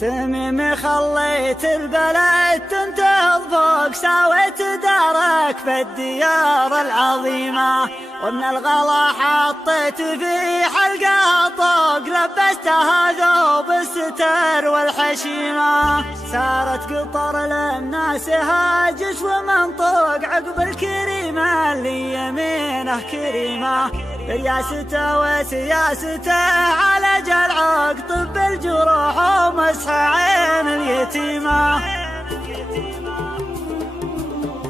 تميم خليت البلد تنتهض فوق، ساويت دارك في الديار العظيمة، ومن الغلا حطيت في حلقة طوق، لبستها ثوب الستر والحشيمة، صارت قطر للناس هاجس ومنطوق، عقب الكريمة اللي يمينه كريمة، برياسته وسياسته على جلعوق، طب الجروح ومسح عين اليتيمة.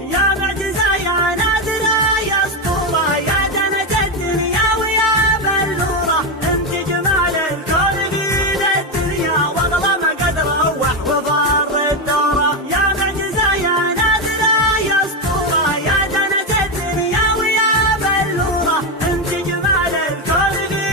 يا معجزة يا نادرة يا اسطورة، يا دنة الدنيا ويا بلورة، انت جمال الكون في الدنيا، واغلى ما قد روح وضر الدورة. يا معجزة يا نادرة يا اسطورة، يا دنة الدنيا ويا بلورة، انت جمال الكون في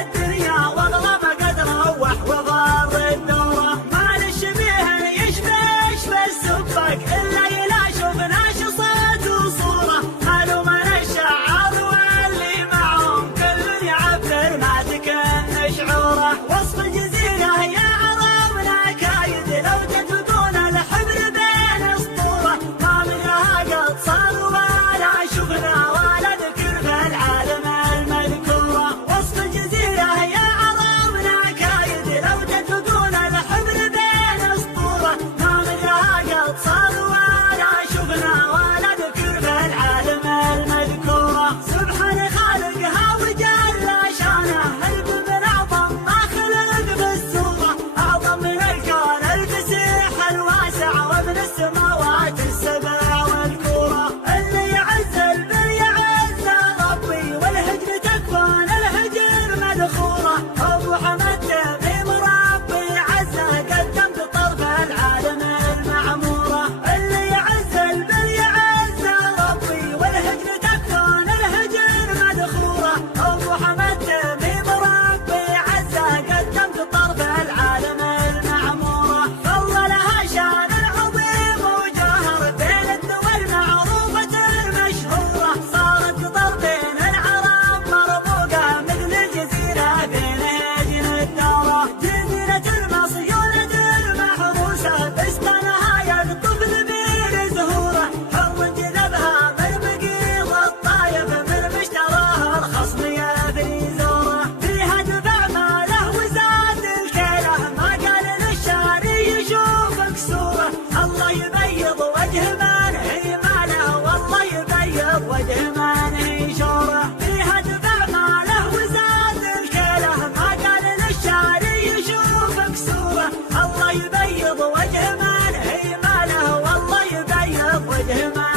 الدنيا، واغلى ما قد روح وضر الدورة. ما للشبيه يشبه السبك الا يلا شفنا شصات وصورة، قالوا من الشعار واللي معهم كل يعبر ما تكن شعوره. وصف الجزيرة يا عربنا كايد، لو تتبقون الحبر بين اسطورة، ما منها قد صار ولا شفنا ولا ذكر في العالم المذكورة. وصف الجزيرة يا عربنا كايد، لو تتبقون الحبر بين اسطورة، ما منها قد صار ولا شفنا ولا ذكر في العالم المذكورة. سبحان خالقها وجل شانه، الب من اعظم ما خلق بالسورة، اعظم من الكون الفسيح الواسع، ومن السماوات السبع والكورة. اللي يعز البر يعز ربي، والهجر تكفون الهجر مدخورة، ابو حمد تميم ربي عزه، قدمت طرف العالم المعمورة. اللي يعز البر يعز ربي، والهجر تكفون الهجر مدخورة، ابو حمد تميم ربي عزه، قدمت طرف العالم المعمورة. فضلها شان العظيم وجوهر بين الدول معروفة المشهورة، صارت قطر بين العرب مرموقة، مثل الجزيرة بين هجن الدورة. جزيرة المصيونة المحروسة، بستانها يقطف البير زهورة، حر جذبها من مقيض الطايف، من مشتراها الخصم يفري زوره. فيها دفع ماله وزاد الكيله، ما قال للشاري يشوفك صورة، الله يبيض وجه من هي ماله، والله يبيض وجه من هي شوره. فيها دفع ماله وزاد الكيله، ما قال للشاري يشوفك صورة، الله يبيض وجه من هي ماله، والله يبيض وجه من